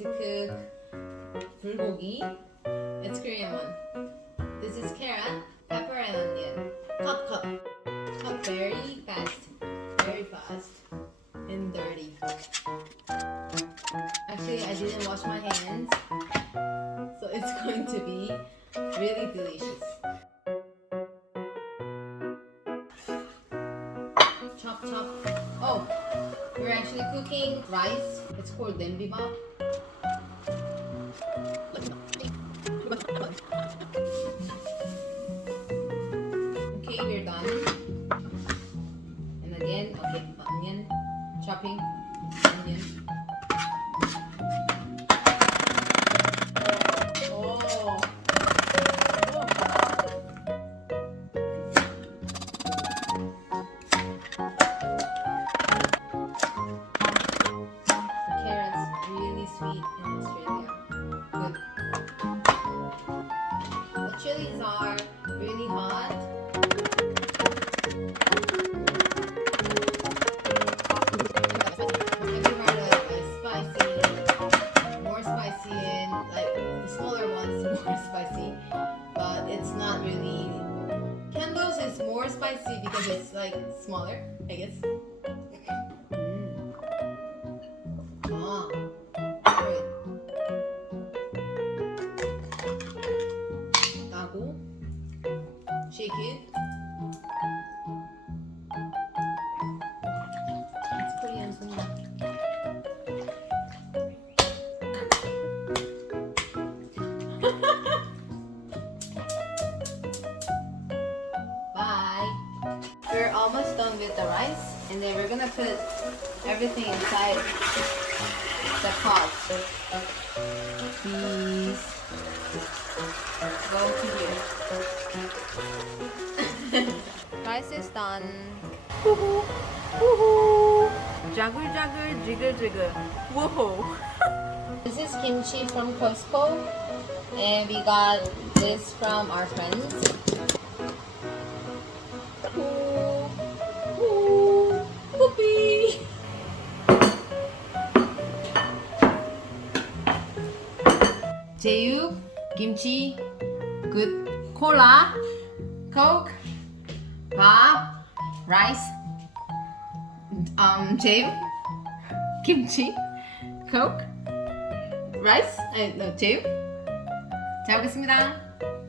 to cook bulgogi. It's Korean one. This is carrot, pepper, and onion. Cut very fast, and dirty. Actually, I didn't wash my hands, so it's going to be really delicious. Chop. Oh, we're actually cooking rice. It's called bibimbap. Okay, we're done. And again, okay, onion, chopping, onion. Oh. Carrots really sweet in Australia. Good. The chilies are really hot. Have you heard of spicy? More spicy and like the smaller ones more spicy, but it's not really. Kendo's is more spicy because it's like smaller, I guess. Ah, good. Tago. Shake it. It's Korean food. Bye. We're almost done with the rice, and then we're gonna put everything inside the pot. Please go to here. Rice is done. Woohoo! Woohoo! Juggle, jiggle, jiggle. Woohoo! This is kimchi from Costco, and we got this from our friends. Whoopee! 제육, 김치, good cola, coke, 밥, rice, 제육, 김치, coke, rice, no, 제육. 잘 먹겠습니다.